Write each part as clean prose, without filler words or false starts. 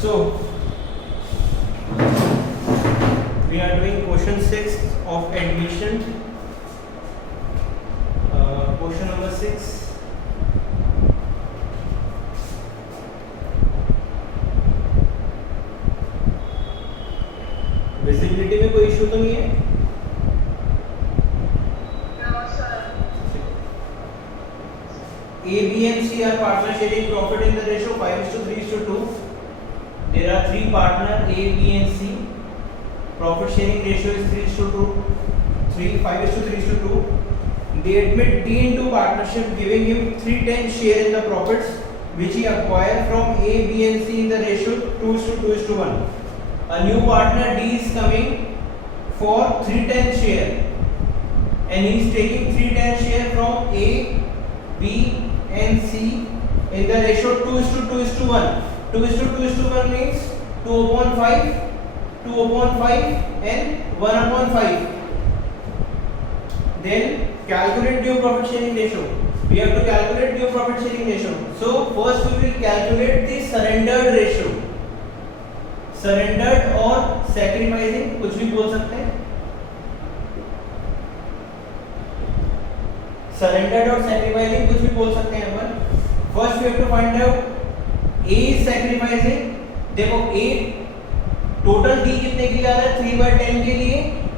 So we are doing question 6 of admission. Question number 6. Visibility में कोई issue तो नहीं है? A, B and C are partner sharing profit in the ratio 5:3:2. There are three partners A, B and C. Profit sharing ratio is 3:2. 5:3:2. They admit D into partnership, giving him 3/10 share in the profits which he acquired from A, B and C in the ratio 2:2:1. A new partner D is coming for 3/10 share and he is taking 3/10 share from A, B and C in the ratio 2:2:1. 2:2:1 means 2/5, 2/5 and 1/5. Then calculate due profit sharing ratio. We have to calculate due profit sharing ratio. So first we will calculate the surrendered ratio. Surrendered और sacrificing कुछ भी बोल सकते हैं. Surrendered और sacrificing कुछ भी बोल सकते हैं अपन. First we have to find out A is sacrificing. देखो A टोटल D कितने के लिए आ रहा है? 3/10 के लिए,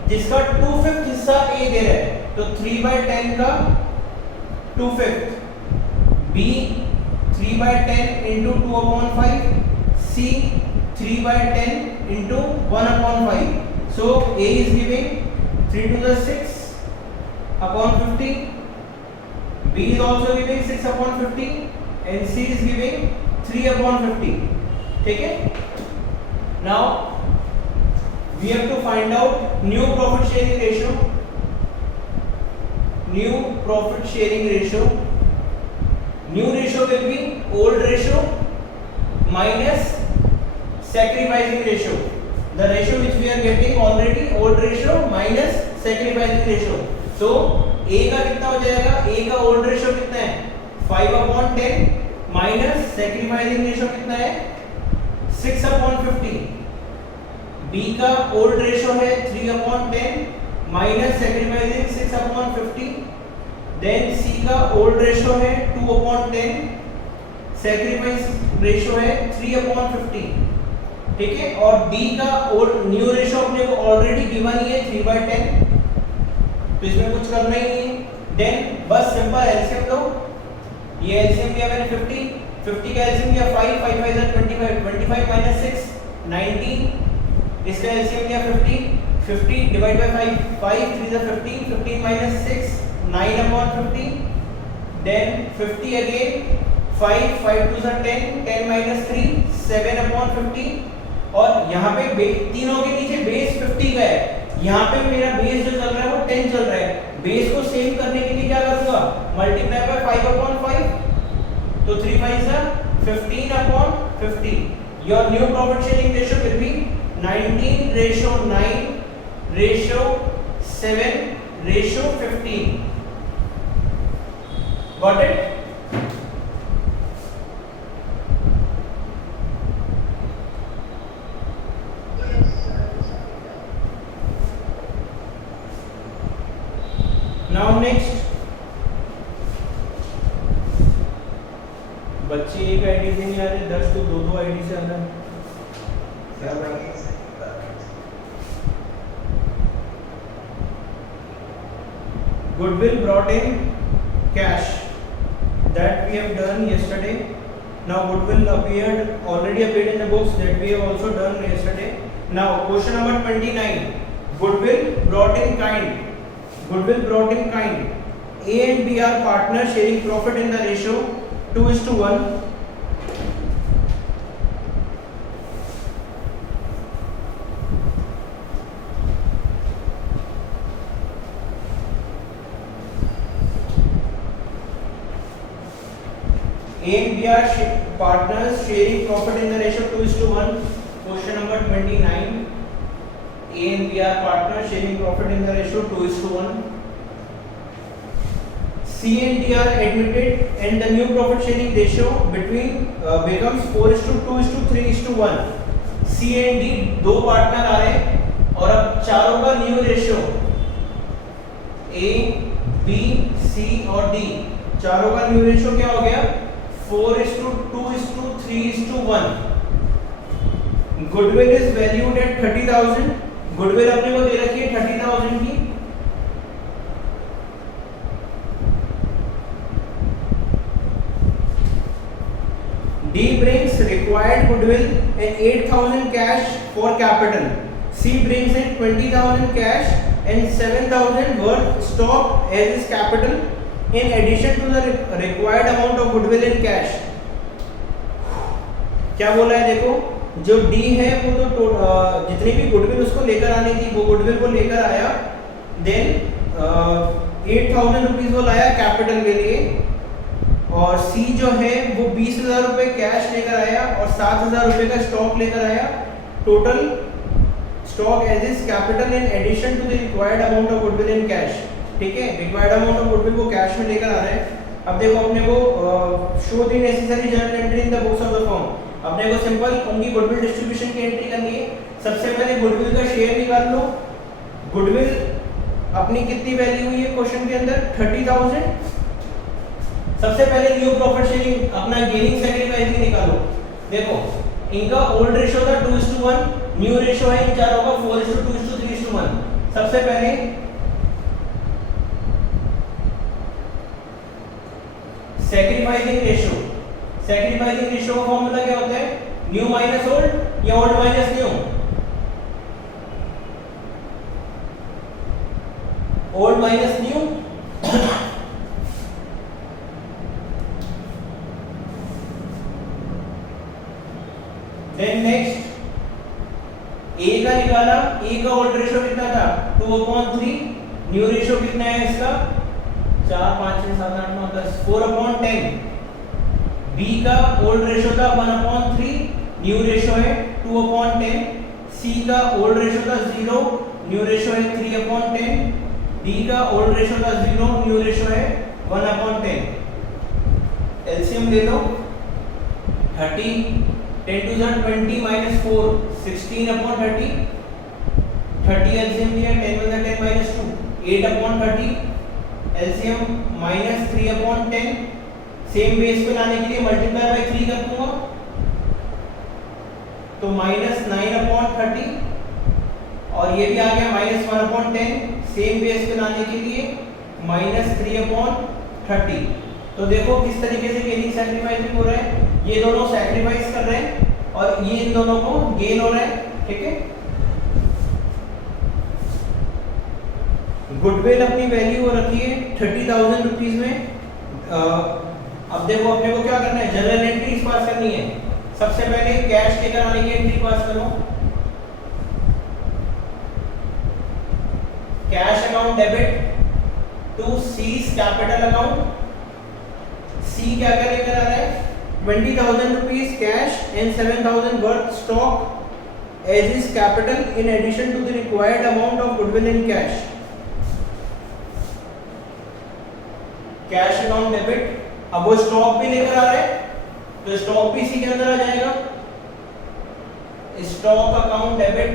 जिसका 2/5 हिस्सा A दे रहा है, तो 3/10 का 2/5. B 3/10 into 2/5. C 3/10 into 1/5. So A is giving 3 to the 6 upon 50. B is also giving 6 upon 50 and C is giving 3 upon 50. ठीक है? Now we have to find out new profit sharing ratio. New profit sharing ratio. New ratio will be old ratio minus sacrificing ratio. The ratio which we are getting already, old ratio minus sacrificing ratio. So A का कितना हो जाएगा? A का old ratio कितना है? 5/10 minus sacrificing ratio कितना है? 6/50. B का old ratio है 3/10 minus sacrificing 6/50. Then C का old ratio है 2/10, sacrifice ratio है 3/50. ठीक है? और D का old new ratio अपने को already given ही है 3/10, तो इसमें कुछ करना ही नहीं. देन बस सिंपल एलसीएम लो. ये एलसीएम लिया मैंने 50 का एलसीएम लिया 5 5 5 is 25, 25 minus 6 19. इसका एलसीएम लिया 50 divide by 5 3 is 15, 15 minus 6 9/50. Then 50 again 5 2 is 10, 10 minus 3 7/50. और यहाँ पे तीनों के नीचे बेस 50 का है. यहाँ पे मेरा बेस जो चल रहा है वो 10 चल रहा है. बेस को सेम करने के लिए क्या करूंगा? Multiply by 5/5. तो 3 5 is 15/50. Your new profit sharing ratio will be 19:9:7:15. Got it? Now next, बच्चे एक आईडी से नहीं आ रहे, 10 तो 2 आईडी से आ रहा है. Goodwill brought in cash, that we have done yesterday. Now goodwill already appeared in the books, that we have also done yesterday. Now question number 29. Goodwill brought in kind. Goodwill brought in kind. A and B are partners sharing profit in the ratio 2:1. A and B are partners sharing profit in the ratio 2:1. Question number 29. A and B are partners sharing profit in the ratio 2:1. C C and D are admitted and the new profit sharing ratio between becomes 4:2:3:1. C and D दो partner आ रहे हैं और अब चारों का new ratio A, B, C और D चारों का न्यू रेशियो क्या हो गया 4:2:3:1. Goodwill is valued at 30,000. Goodwill अपने को दे रखी है 30,000 की. D brings required goodwill and 8,000 cash for capital. C brings in 20,000 cash and 7,000 worth stock as his capital in addition to the required amount of goodwill and cash. क्या बोला है देखो, जो D है वो तो जितनी भी गुडविल उसको लेकर आनी थी वो गुडविल को लेकर आया. देन 8,000 रुपीज वो लाया कैपिटल के लिए और C जो है वो 20,000 रुपए कैश लेकर आया और 7,000 रुपए का स्टॉक लेकर आया. Total stock as is capital in addition to the required amount of goodwill in cash. ठीक है, रिक्वायर्ड अमाउंट ऑफ गुडविल को कैश में लेकर आ रहे हैं. अब देखो अपने को show the necessary journal entry in the books of the firm. अपने को सिंपल उनकी गुडविल डिस्ट्रीब्यूशन की एंट्री करनी है. सबसे पहले गुडविल का शेयर निकाल लो. गुडविल अपनी कितनी वैल्यू हुई है क्वेश्चन के अंदर 30,000. सबसे पहले न्यू प्रॉफिट शेयरिंग अपना गेनिंग सैक्रिफाइस निकालो. देखो इनका ओल्ड रेशियो था 2:1, न्यू रेशियो है इन चारों का 4:2:3:1. सबसे पहले सैक्रिफाइसिंग रेशियो. सैक्रिफाइसिंग रेशियो का फॉर्मूला क्या होता है, न्यू माइनस ओल्ड या old minus new. Old minus new. Then next A का निकाला. A का ओल्ड रेशियो कितना था 2/3. न्यू रेशियो कितना है इसका 4, 5, 6, 7, 8, 9, 10 4/10. B का ओल्ड रेशियो था 1/3. न्यू रेशियो है 2/10. C का ओल्ड रेशियो था 0. न्यू रेशियो है 3/10. D का ओल्ड रेशियो था 0. न्यू रेशियो है 1/10. एलसीएम ले लो 30. 10 to the 20 minus 4 16/30. 30 LCM दिया 10 to the 10 minus 2 8/30. LCM minus 3/10. Same base पे लाने के लिए मल्टीप्लाई बाय 3 कर दूंगा तो minus 9/30 और ये भी आ गया minus 1/10. सेम बेस पे लाने के लिए minus 3/30. तो देखो किस तरीके से गेनिंग सैक्रिफाइसिंग हो रहा है. ये दोनों सैक्रिफाइस कर रहे हैं और ये इन दोनों को गेन हो रहा है. ठीक है, गुडविल अपनी वैल्यू हो रखी है 30,000 रुपीज में. अब देखो अपने को क्या करना है, जनरल एंट्री पास करनी है. सबसे पहले कैश लेकर आने की एंट्री पास करो. Cash account debit to C's capital account. C क्या क्या लेकर आ रहा है 20,000 rupees cash and 7,000 worth stock as his capital in addition to the required amount of goodwill in cash. Cash account debit. अब वो stock भी लेकर आ रहा है तो स्टॉक भी इसी के अंदर आ जाएगा. Stock account debit.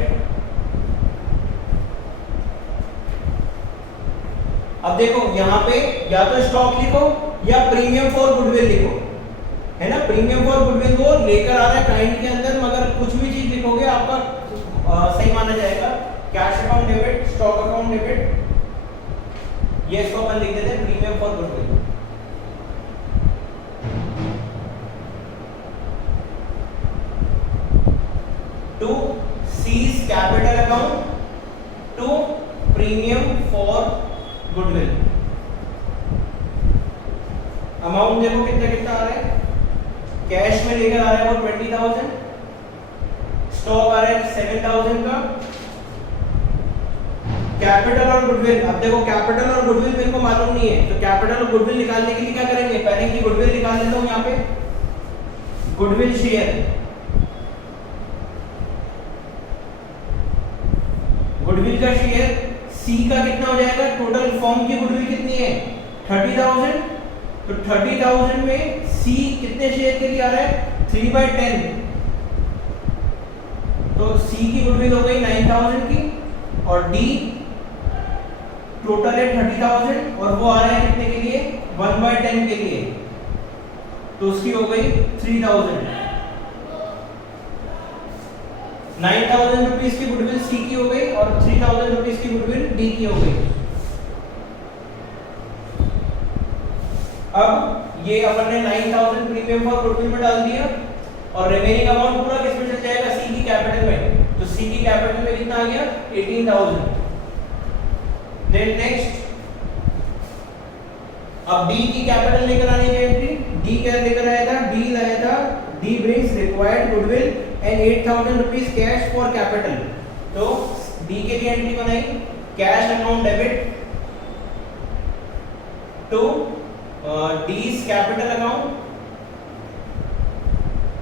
अब देखो यहाँ पे या तो स्टॉक लिखो या प्रीमियम फॉर गुडविल लिखो, है ना. प्रीमियम फॉर गुडविल वो लेकर आ रहा है काइंड के अंदर, मगर कुछ भी चीज लिखोगे आपका सही माना जाएगा. Cash account debit, stock account debit, ये इसको अपन लिख देते हैं premium for goodwill. To C's capital account to premium for goodwill. Amount देखो कितना कितना आ रहा है. कैश में लेकर आ रहा है वो 20,000. स्टॉक आ रहा है 7,000 का. कैपिटल और गुडविल. अब देखो कैपिटल और गुडविल मेरे को मालूम नहीं है तो कैपिटल और गुडविल निकालने के लिए क्या करेंगे, पहले की गुडविल निकाल लेता हूं. यहाँ पे गुडविल शेयर, गुडविल का शेयर सी का कितना हो जाएगा. टोटल फर्म की गुडविल कितनी है 30,000, तो 30,000 में सी कितने शेयर के लिए आ रहा है 3/10, तो सी की गुडविल हो गई 9,000 की और डी टोटल है 30,000 और वो आ रहा है कितने के लिए 1/10 के लिए, तो उसकी हो गई 3,000। 9,000 रुपीज की गुडविल सी की हो गई और 3,000 रुपीज की गुडविल डी की हो गई। अब ये अपन ने 9,000 प्रीमियम फॉर गुडविल में डाल दिया और रिमेनिंग अमाउंट पूरा किस में चल जाएगा सी की कैपिटल में, तो सी की कैपिटल में कितना आ गया 18,000। देन नेक्स्ट अब डी की कैपिटल लेकर आने की एंट्री, डी क्या लेकर आया था, डी लाया था D brings required goodwill and 8,000 rupees cash for capital, तो डी के लिए एंट्री बनाई cash account debit to D's capital account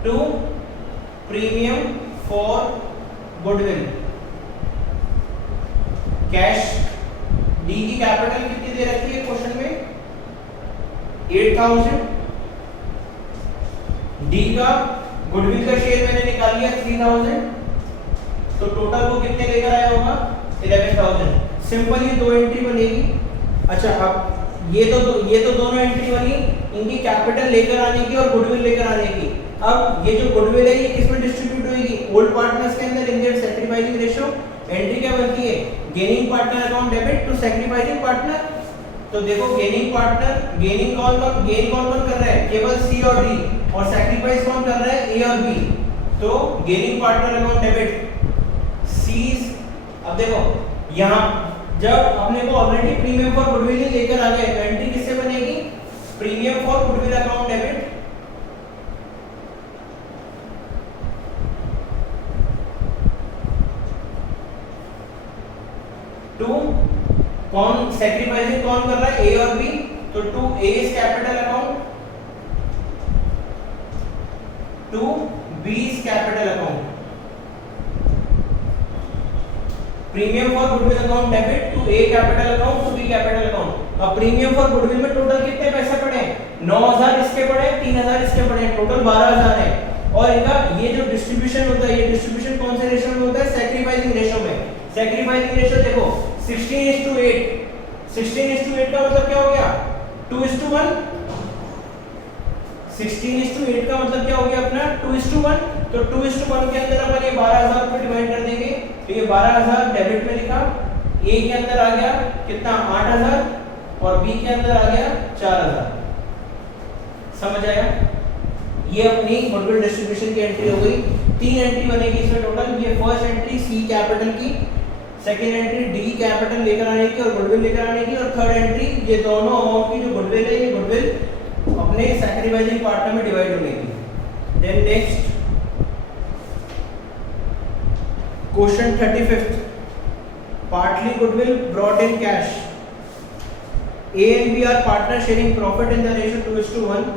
to premium for goodwill cash. D की कैपिटल कितनी दे रखी है क्वेश्चन में 8,000, डी का गुडविल का शेयर मैंने निकाल लिया 3,000, तो टोटल वो कितने लेकर आया होगा 11,000। सिंपल ये दो एंट्री बनेगी। अच्छा अब ये तो दोनों एंट्री बनी इनकी कैपिटल लेकर आने की और गुडविल लेकर आने की। अब ये जो गुडविल है ये किसमें डिस्ट्रीब्यूट होगी ओल्ड पार्टनर्स के अंदर in their sacrificing ratio. Entry क्या बनती है gaining partner account debit to sacrificing partner, तो देखो गेनिंग पार्टनर गेन कौन कर रहा है केवल सी और डी और सैक्रिफाइस कौन कर रहा है ए और बी, तो gaining partner account debit C's. अब देखो यहां जब अपने को ऑलरेडी प्रीमियम फॉर गुडविल लेकर आ गए तो एंट्री किससे बनेगी premium for goodwill account debit to कौन सैक्रिफाइसिंग कौन कर रहा है ए और बी, तो to A's capital account to B's capital account. Premium for goodwill account debit to A capital account to B capital account. अब प्रीमियम फॉर गुडविल में total कितने पैसे पड़े 9,000 इसके पड़े 3,000 इसके पड़े, टोटल 12,000 है। और इनका ये जो डिस्ट्रीब्यूशन होता है ये डिस्ट्रीब्यूशन कौन से रेशियो में होता है सैक्रिफाइसिंग रेशियो में। सैक्रिफाइसिंग रेशियो देखो 16:8, 16:8 का मतलब क्या हो गया 2:1, 16:8 का मतलब क्या हो गया अपना 2:1, तो 2:1 के अंदर अपन ये 12,000 को डिवाइड कर देंगे, तो ये 12,000 डेबिट में लिखा, ए के अंदर आ गया कितना 8,000 और बी के अंदर आ गया 4,000। समझ आया, ये अपनी गुडविल डिस्ट्रीब्यूशन की एंट्री हो गई। 3 एंट्री बनेगी इसमें टोटल, ये फर्स्ट एंट्री सी कैपिटल की, सेकेंड एंट्री डी कैपिटल लेकर आने की और गुडविल लेकर आने की, और थर्ड एंट्री ये दोनों अमाउंट की जो गुडविल है ये गुडविल अपने सैक्रिफाइसिंग पार्टनर में डिवाइड होने की। Then next question 35th, partly goodwill brought in cash, A and B are partner sharing profit in the ratio 2:1,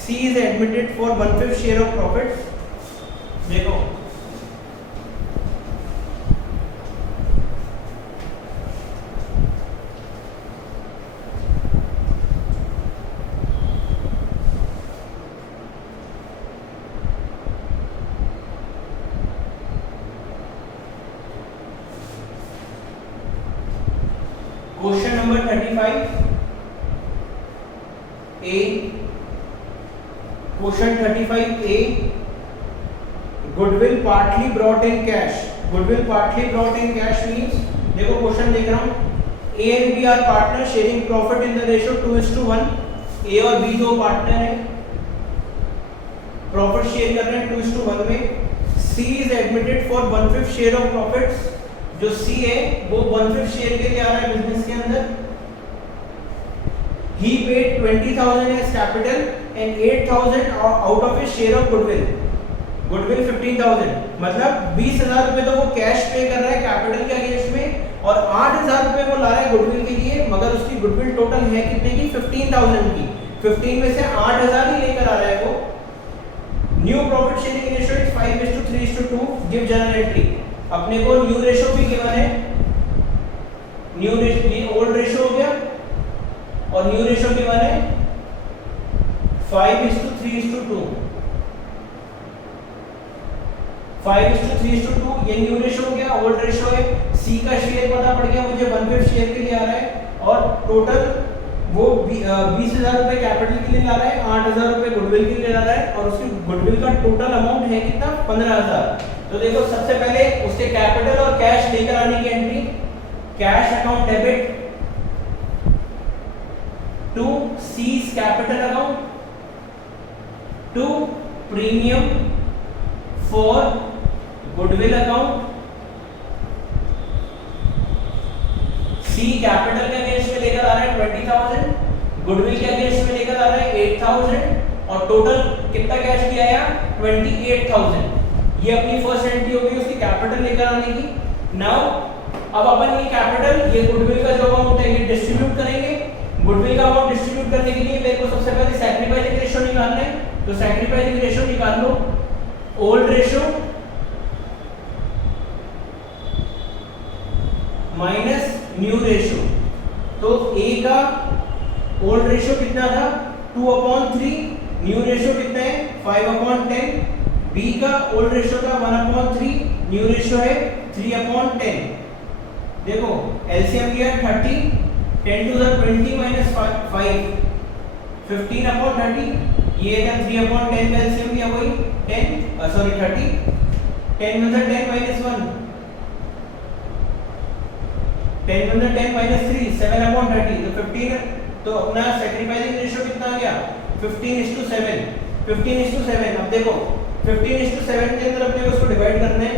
C is admitted for 1/5 share of profit। देखो question number 35 A, question 35 ए, goodwill partly brought in cash. Goodwill partly brought in cash means देखो question देख रहा हूं, A and B are partner sharing profit in the ratio 2:1, A और B दो partner हैं, profit share कर रहे हैं 2:1 में। C is admitted for 1/5 share of profits, जो सी है वो 1/5 शेयर के लिए आ रहा है बिजनेस के अंदर। He paid 20,000 as capital and 8,000 out of his share of goodwill. Goodwill 15,000, मतलब 20,000 रुपए तो वो कैश पे कर रहा है कैपिटल के अगेंस्ट में और 8,000 रुपए वो ला रहा है गुडविल के लिए, मगर उसकी गुडविल टोटल है कितने की 15,000 की। 15 में से 8,000 ही लेकर आ रहा है वो। New profit sharing ratio is 5:3:2, give general entry. अपने को न्यू रेशो भी गिवन है, न्यू रेशो ये ओल्ड रेशो हो गया, और न्यू रेशो गिवन है 5:3:2। 5:3:2 ये न्यू रेशो हो गया, ओल्ड रेशो है। सी का शेयर पता पड़ गया मुझे, 1/5 शेयर के लिए आ रहा है, और टोटल वो 20,000 रुपए कैपिटल के लिए ला रहा है, 8,000 रुपए गुडविल के लिए ला रहा है, और उसकी गुडविल का टोटल अमाउंट है कितना, 15,000। तो देखो सबसे पहले उसके कैपिटल और कैश लेकर आने की entry, cash account debit to C's capital account to premium for goodwill account. C capital के अगेंस्ट में लेकर आ रहा है 20,000, गुडविल के अगेंस्ट में लेकर आ रहा है 8,000, और टोटल कितना कैश दिया है 28,000। ये अपनी फर्स्ट एंट्री होगी उसकी कैपिटल लेकर आने की। नाउ अब अपन ये कैपिटल, ये गुडविल का जो अमाउंट है ये डिस्ट्रीब्यूट करेंगे। गुडविल का अमाउंट डिस्ट्रीब्यूट करने के लिए मेरे को सबसे पहले सैक्रिफाइसिंग रेशियो निकालना है, तो सैक्रिफाइसिंग रेशियो निकाल लो। Old ratio minus new ratio, तो ए का ओल्ड रेशियो कितना था 2/3, न्यू रेशियो कितना है 5/10, बी का ओल्ड रेशियो था 1/3, न्यू रेशियो है 3/10। देखो एलसीएम लिया 30, 10 to the 20 minus 5, 15/30, ये था 3/10 का एलसीएम लिया वही 30, 10 में से 10 minus 1, 10 में से 10 minus 3, 7/30, तो 15, तो अपना सैक्रिफाइसिंग रेशियो कितना आ गया 15:7, 15:7। अब देखो 15:7 के अंदर अपने को उसको डिवाइड करना है,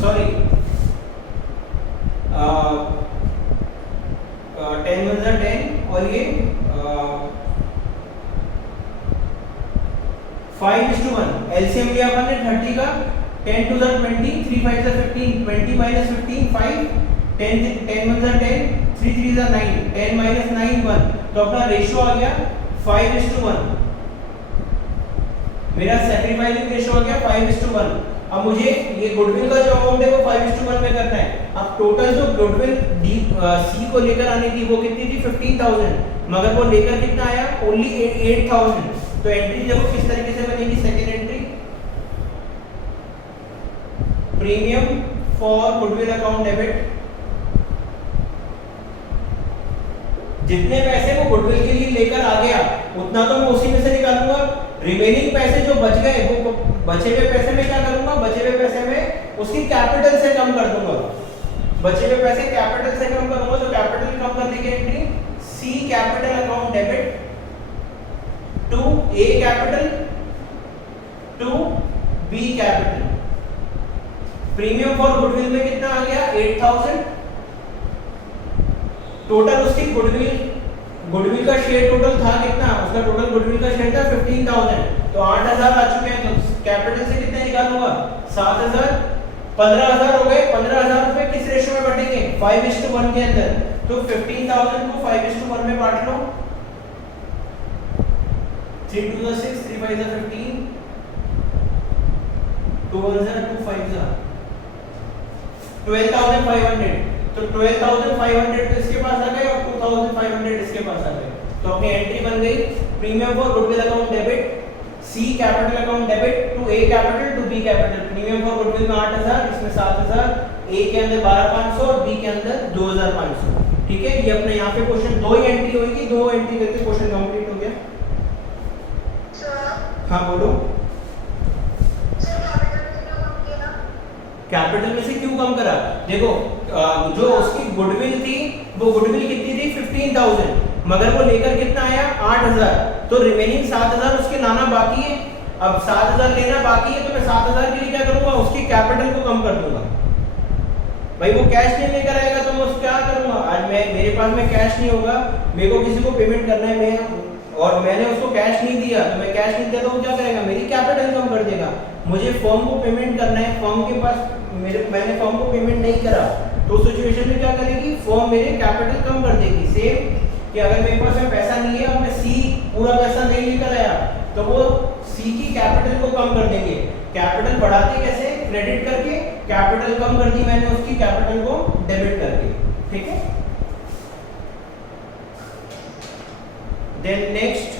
सॉरी 10 में से 10 और ये 5:1, एलसीएम लिया अपन ने 30 का, 10 to the 20, 3 5 are 15, 20 minus 15 5, 10 में से 10, 3 3 are 9, 10 minus 9 1, तो अपना रेशियो आ गया 5:1। मेरा सैक्रिफाइसिंग रेशियो आ गया 5:1। अब मुझे ये गुडविल का जो अमाउंट है वो 5:1 में करना है। अब टोटल जो गुडविल डी सी को लेकर आने की वो कितनी थी 15,000, मगर वो लेकर कितना आया ओनली 8,000। तो एंट्री देखो किस तरीके से बनेगी, second entry premium for goodwill account debit, जितने पैसे वो गुडविल के लिए लेकर आ गया उतना तो मैं उसी में से निकालूंगा। रिमेनिंग पैसे जो बच गए वो बचे हुए पैसे में क्या करूंगा, बचे हुए पैसे में उसकी कैपिटल से कम कर दूंगा। बचे हुए पैसे कैपिटल से कम करूंगा, तो कैपिटल कम करने की entry C capital account debit to A capital to B capital. Premium for goodwill में कितना आ गया 8,000, टोटल उसकी गुडविल का शेयर टोटल था कितना, उसका टोटल गुडविल का शेयर था 15,000, तो 8,000 आ चुके हैं, तो कैपिटल से कितने निकालूंगा 7,000, 15,000 हो गए। 15,000 रुपए किस रेशियो में बांटेंगे 5:1 के अंदर, तो 15,000 को 5:1 में बांट लो। 3 2 are 6, 3 5 are 15, 2 1 are 2 5 are 12,500, तो 12,500 तो इसके पास आ गए और 2,500 इसके पास आ गए। तो अपनी एंट्री बन गई premium for goodwill account debit C capital account debit to A capital to B capital. Premium for goodwill में 8,000, इसमें 7,000, ए के अंदर 12,500 और बी के अंदर 2,500। ठीक है, ये अपने यहाँ पे क्वेश्चन 2 ही एंट्री होगी, 2 एंट्री करके क्वेश्चन कंप्लीट हो गया। हाँ बोलो। कैपिटल में से क्यों कम करा, देखो जो उसकी गुडविल थी वो गुडविल कितनी थी 15,000, मगर वो लेकर कितना आया 8,000, तो रिमेनिंग 7,000 उसके लाना बाकी है। अब 7,000 लेना बाकी है, तो मैं 7,000 के लिए क्या करूंगा, उसकी कैपिटल को कम कर दूंगा। भाई वो कैश नहीं लेकर आएगा तो मैं उसको क्या करूंगा, आज मेरे पास में कैश नहीं होगा, मेरे को किसी को पेमेंट करना है, मैं और मैंने उसको कैश नहीं दिया, तो मैं कैश नहीं दिया तो वो क्या करेगा, मेरी कैपिटल कम कर देगा। मुझे फर्म को पेमेंट करना है, फर्म के पास मैंने फर्म को पेमेंट नहीं करा, तो उस सिचुएशन में क्या करेगी, फर्म मेरे कैपिटल कम कर देगी। सेम कि अगर मेरे पास में पैसा नहीं है और मैं सी पूरा पैसा नहीं लेकर आया, तो वो सी की कैपिटल को कम कर देंगे। कैपिटल बढ़ाते कैसे, क्रेडिट करके कैपिटल कम कर दी मैंने उसकी, कैपिटल को डेबिट करके, ठीक है। देन नेक्स्ट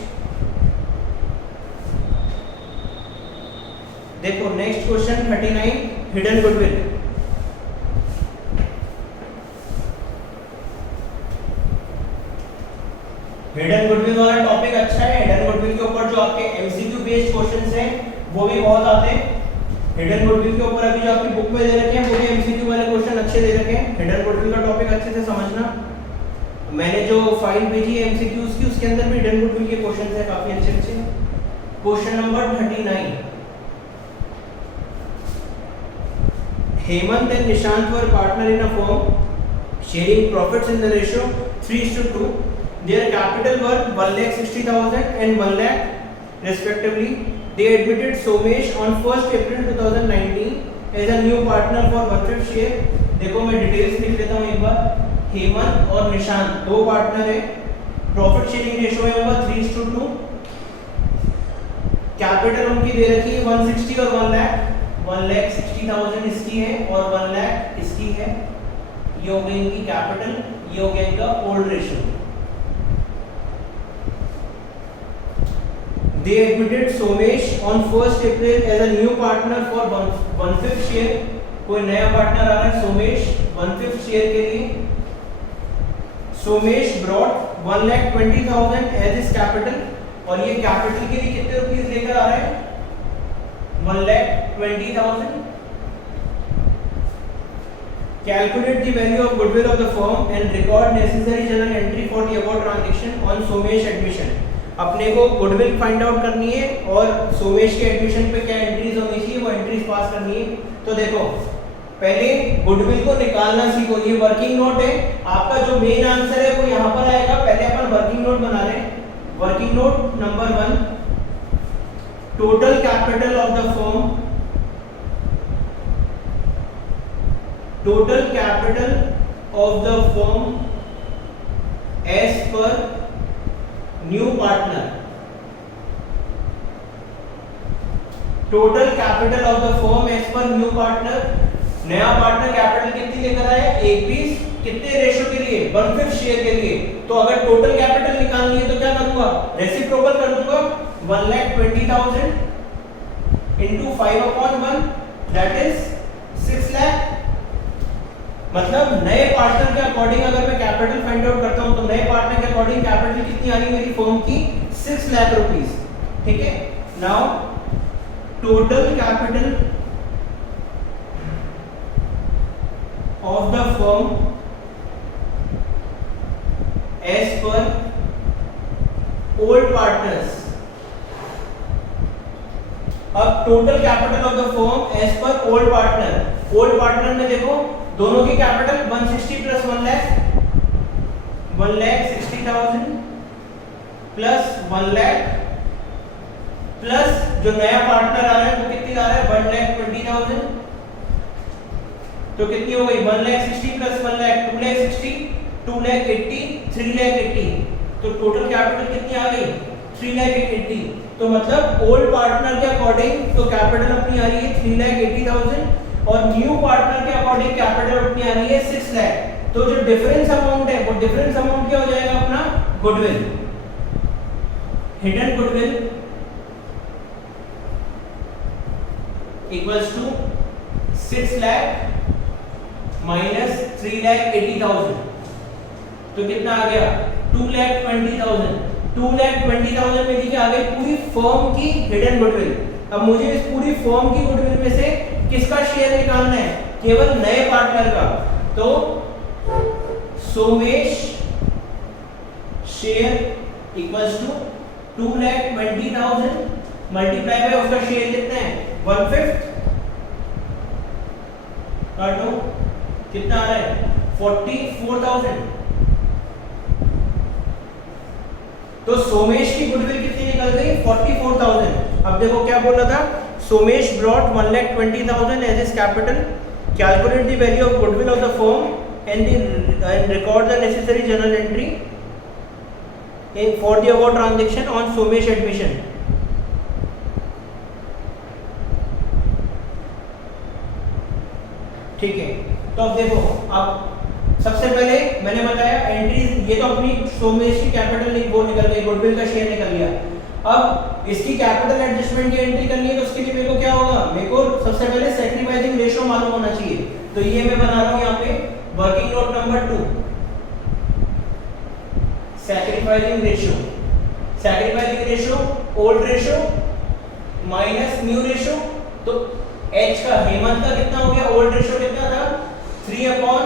देखो, next question 39, hidden goodwill. Hidden goodwill वाला टॉपिक अच्छा है। हिडन गुडविल के ऊपर जो आपके एमसीक्यू बेस्ड क्वेश्चंस हैं वो भी बहुत आते हैं। हिडन गुडविल के ऊपर अभी जो आपकी बुक में दे रखे हैं वो भी एमसीक्यू वाले क्वेश्चन अच्छे दे रखे हैं। हिडन गुडविल का टॉपिक अच्छे से समझना। मैंने जो फाइल भेजी है एमसीक्यूज की, उसके अंदर भी हिडन गुडविल के क्वेश्चंस हैं काफी अच्छे अच्छे। Question number 39, Hemant and Nishant were partner in a firm, sharing profits in the ratio 3:2. Their capital were 1,60,000 and 1 lakh respectively. They admitted Somesh on 1st April 2019 as a new partner for 1/5 share. देखो मैं details लिख लेता हूँ एक बार। हेमंत और निशांत दो partner है, profit sharing ratio है उनका 3:2, कैपिटल उनकी दे रखी है 160 और 1 लाख। 1,60,000 इसकी है और 1 लाख इसकी है। ये हो गई इनकी कैपिटल, ये हो गया इनका old ratio. They admitted Somesh on 1st April as a new partner for 1/5 share. कोई नया पार्टनर आ रहा है सोमेश 1/5 शेयर के लिए। Somesh brought 1,20,000 as his capital, और ये कैपिटल के लिए कितने रुपीस लेकर आ रहा है? 1,20,000. Calculate the value of goodwill of the firm and record necessary journal entry for the above transaction on Somesh admission. अपने को गुडविल फाइंड आउट करनी है और सोमेश के एडमिशन पे क्या एंट्रीज होनी चाहिए वो एंट्रीज पास करनी है। तो देखो पहले गुडविल को निकालना सीखो। ये वर्किंग नोट है, आपका जो मेन आंसर है वो यहाँ पर आएगा। पहले अपन वर्किंग नोट बना रहे हैं। Working note number 1, total capital of the firm, total capital of the firm as per new partner. Total capital of the firm as per new partner. नया पार्टनर कैपिटल कितनी लेकर आया? 1/20। कितने रेशो के लिए? 1/5 शेयर के लिए। तो अगर टोटल कैपिटल निकालनी है तो क्या करूंगा? रेसिप्रोकल कर दूंगा। 1,20,000 into 5/1, दैट इज 6 लाख। मतलब नए पार्टनर के अकॉर्डिंग अगर मैं कैपिटल फाइंड आउट करता हूं तो नए पार्टनर के अकॉर्डिंग कैपिटल कितनी आ रही है मेरी फर्म की? 6 लाख रुपीस। ठीक है। Now total capital of the firm as per old partners. अब total capital of the firm as per old partner. Old partner में देखो दोनों की capital 160 plus 1 lakh, 1,60,000 plus 1 lakh plus जो नया पार्टनर आ रहा है वो कितनी आ रहा है? 1,20,000। तो कितनी हो गई? 1,60,000 प्लस 1 लाख 2,60,000, 2,80,000, 3,80,000। तो टोटल कैपिटल कितनी आ गई? 3,80,000। तो मतलब ओल्ड पार्टनर के अकॉर्डिंग तो कैपिटल अपनी आ रही है 3,80,000 और न्यू पार्टनर के अकॉर्डिंग कैपिटल अपनी आ रही है 6 लाख। तो जो डिफरेंस अमाउंट है वो डिफरेंस अमाउंट क्या हो जाएगा अपना? Goodwill. Hidden goodwill equals to 6 lakh minus 3,80,000। तो कितना आ गया? 2,20,000। 2,20,000 में देखिए आ गई पूरी फर्म की हिडन गुडविल। अब मुझे इस पूरी फर्म की गुडविल में से किसका शेयर निकालना है? केवल नए पार्टनर का। तो Somesh share equals to 2,20,000 multiply by उसका शेयर कितना है? 1/5। काटो कितना आ रहा है? 44,000। तो सोमेश की गुडविल कितनी निकल गई? 44,000। अब देखो क्या बोल रहा था? Somesh brought 1,20,000 as his capital. Calculate the value of goodwill of the firm and record the necessary journal entry for the above transaction on Somesh admission. ठीक है। तो अब देखो, अब सबसे पहले मैंने बताया एंट्री, ये तो अपनी सोमेश की कैपिटल वो निकल गई, गुडविल का शेयर निकल गया। अब इसकी कैपिटल एडजस्टमेंट की एंट्री करनी है, तो उसके लिए मेरे को क्या होगा, मेरे को सबसे पहले सैक्रिफाइसिंग रेशियो मालूम होना चाहिए। तो ये मैं बना रहा हूं यहाँ पे working note number 2, sacrificing ratio. Sacrificing ratio old ratio minus new ratio. तो एच का, हेमंत का कितना हो गया, ओल्ड रेशियो कितना था 3 अपॉन,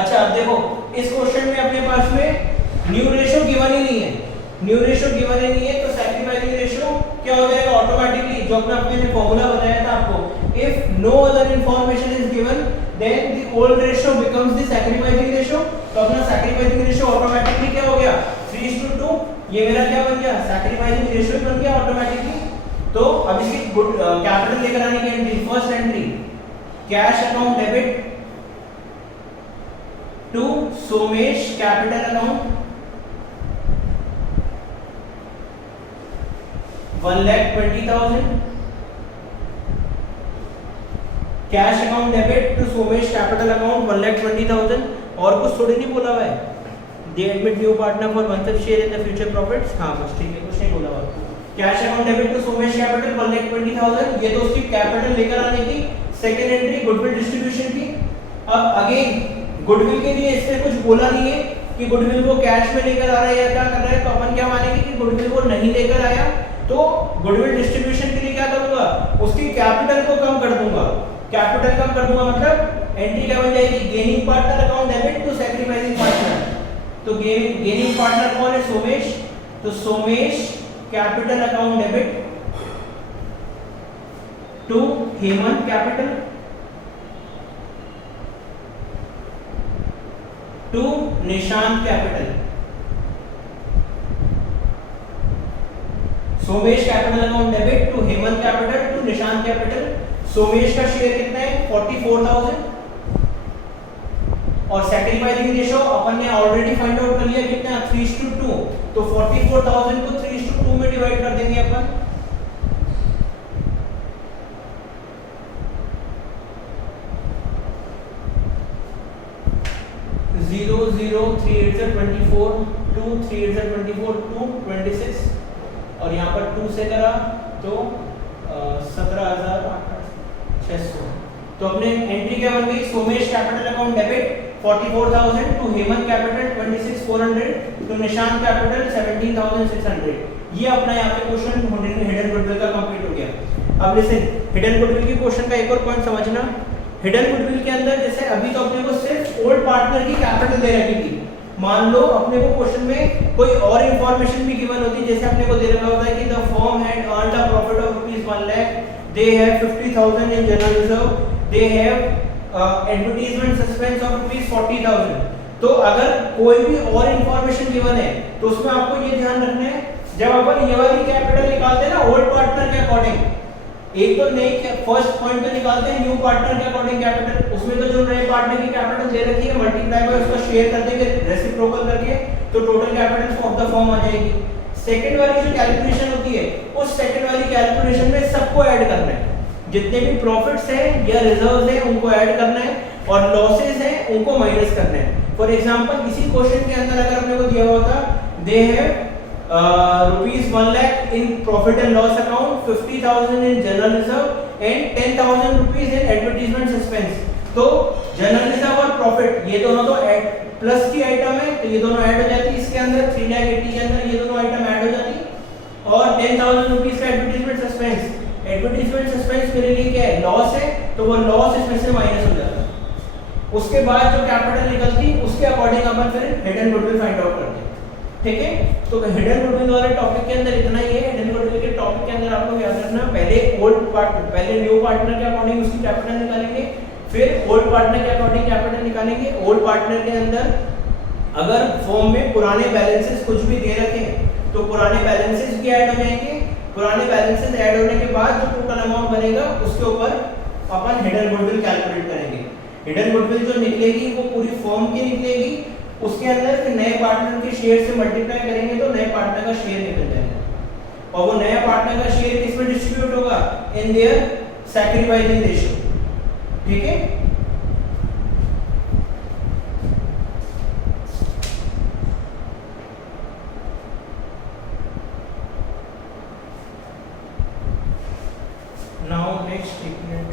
अच्छा अब देखो इस क्वेश्चन में अपने पास में न्यू रेशियो गिवन ही नहीं है, न्यू रेशियो गिवन ही नहीं है, तो सैक्रिफाइसिंग रेशियो क्या हो जाएगा ऑटोमेटिकली, जो अपना अपने फॉर्मूला बताया था आपको, if no other information is given then the old ratio becomes the sacrificing ratio. तो अपना सैक्रिफाइसिंग रेशियो ऑटोमेटिकली क्या हो गया 3:2, ये मेरा क्या बन गया, सैक्रिफाइसिंग रेशियो बन गया ऑटोमेटिकली। तो अब इसकी कैपिटल लेकर आने की entry, first entry cash account debit to Somesh capital account 1,20,000, cash account debit to Somesh capital account 1,20,000। और कुछ थोड़ी नहीं बोला हुआ है, they admit new partner for 1/3 share in the future profits, हाँ बस ठीक है, कुछ नहीं बोला हुआ। Cash account debit to Somesh capital 1,20,000, ये तो उसकी कैपिटल लेकर आने की सेकंड एंट्री गुडविल डिस्ट्रीब्यूशन की। अब अगेन गुडविल के लिए इसमें कुछ बोला नहीं है कि गुडविल को कैश में लेकर आ रहा है या क्या कर रहा है, तो अपन क्या मानेंगे कि गुडविल को नहीं लेकर आया, तो गुडविल डिस्ट्रीब्यूशन के लिए क्या करूंगा, उसकी कैपिटल को कम कर दूंगा। कैपिटल कम कर दूंगा मतलब एंट्री क्या बन जाएगी, gaining partner account debit to sacrificing partner. तो गेनिंग पार्टनर कौन है, सोमेश, तो Somesh capital account debit to Hemant capital to Nishant capital. Somesh capital account debit to Hemant capital to Nishant capital. Somesh का शेयर कितना है 44,000 और सैक्रिफाइसिंग रेशियो अपन ने ऑलरेडी फाइंड आउट कर लिया कितना 3:2, तो 44,000 को 3:2 में डिवाइड कर देंगे अपन। जीरो 3 8 से 24, 2 3 8 से 24, 2 26 और यहाँ पर 2 से करा तो 17,600। तो अपने एंट्री क्या बन गई, Somesh capital account debit 44,000 to Hemant capital 26,400 to Nishant capital 17,600। ये अपना यहाँ पे क्वेश्चन हिडन गुडविल का कंप्लीट हो गया। अब लिसन, हिडन गुडविल की क्वेश्चन का एक और पॉइंट समझना। हिडन गुडविल के अंदर जैसे अभी तो अपने को सिर्फ ओल्ड पार्टनर की कैपिटल दे रखी थी, मान लो अपने को क्वेश्चन में कोई और इंफॉर्मेशन भी गिवन होती, जैसे अपने को दे रखा होता है कि the firm had earned a profit of ₹1 lakh, they have 50,000 in general reserve, they have advertisement suspense of ₹40,000। तो अगर कोई भी और इंफॉर्मेशन गिवन है तो उसमें आपको ये ध्यान रखना है, जब अपन ये वाली कैपिटल निकालते हैं ना ओल्ड पार्टनर के अकॉर्डिंग, एक तो नई फर्स्ट पॉइंट तो निकालते हैं न्यू पार्टनर के अकॉर्डिंग कैपिटल, उसमें तो जो नए पार्टनर की कैपिटल दे रखी है मल्टीप्लाई बाय उसका शेयर कर देंगे रेसिप्रोकल करके, तो total capital of the firm आ जाएगी। सेकंड वाली जो कैलकुलेशन होती है उस सेकंड वाली कैलकुलेशन में सबको ऐड करना है, जितने भी प्रॉफिट्स हैं या रिजर्व्स हैं उनको ऐड करना है और लॉसेस हैं उनको माइनस करना है। फॉर एग्जांपल इसी क्वेश्चन के अंदर अगर अपने को दिया हुआ था they have ₹1 lakh in profit and loss account, 50,000 in general reserve and 10,000 rupees in advertisement suspense, तो जनरल रिजर्व और प्रॉफिट ये दोनों तो प्लस की आइटम है, तो ये दोनों ऐड हो जाती है इसके अंदर 3,80,000 के अंदर ये दोनों आइटम ऐड हो जाती और 10,000 रुपीस का एडवर्टाइजमेंट सस्पेंस। एडवर्टाइजमेंट सस्पेंस मेरे लिए क्या है, लॉस है, तो वो लॉस इसमें से माइनस हो जाता है। उसके बाद जो कैपिटल निकलती उसके अकॉर्डिंग अपन फिर हिडन गुडविल फाइंड आउट करते हैं, ठीक है। तो हिडन गुडविल वाले टॉपिक के अंदर इतना ही है। हिडन गुडविल के टॉपिक के अंदर आप लोग याद रखना, पहले ओल्ड पार्टनर, पहले न्यू पार्टनर के अकॉर्डिंग उसकी कैपिटल निकालेंगे, फिर ओल्ड पार्टनर के अकॉर्डिंग कैपिटल निकालेंगे। ओल्ड पार्टनर के अंदर अगर फॉर्म में पुराने बैलेंसेस कुछ भी दे रखे हैं तो पुराने बैलेंसेस भी ऐड हो जाएंगे। पुराने बैलेंसेस ऐड होने के बाद जो टोटल अमाउंट बनेगा उसके ऊपर अपन हिडन गुडविल कैलकुलेट करेंगे। हिडन गुडविल जो निकलेगी वो पूरी फॉर्म की निकलेगी, उसके अंदर फिर नए पार्टनर के शेयर से मल्टीप्लाई करेंगे तो नए पार्टनर का शेयर निकल जाएगा और वो नया पार्टनर का शेयर किसमें डिस्ट्रीब्यूट होगा, इन देयर सैक्रिफाइसिंग रेशियो। ठीक है। Now next equation